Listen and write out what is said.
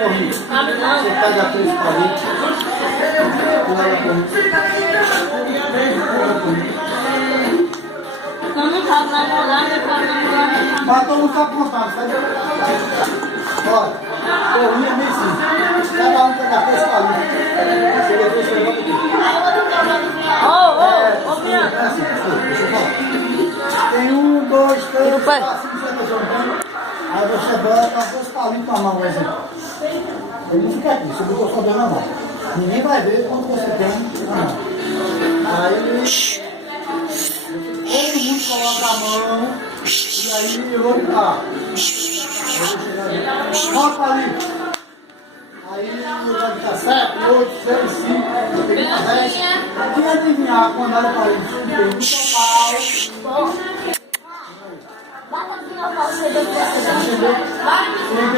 corrida. Você pega 3 palitos. Pula ela comigo. Eu não sabe namorar, eu quero namorar. Mas todo mundo sabe contar, sabe? Olha, corrinha meio simples. Cada um pega 3 palitos. Você depois você levanta aqui. Ô, minha. É assim, deixa eu falar. Tem 1, 2, 3, 4, 5, 6 pessoas. Aí você bota 2 palinhos com a mão, por exemplo. Ele não fica aqui, você botou só dentro na mão. Ninguém vai ver quando você tem na mão. Aí todo mundo coloca a mão e aí eu vou ficar. Qual palinho? Aí vai ficar 7, 8, 6, 5, tem que ficar 10. Quem adivinhar quando ela para isso, tem um total. Bata aqui na calça, eu vou Entendeu?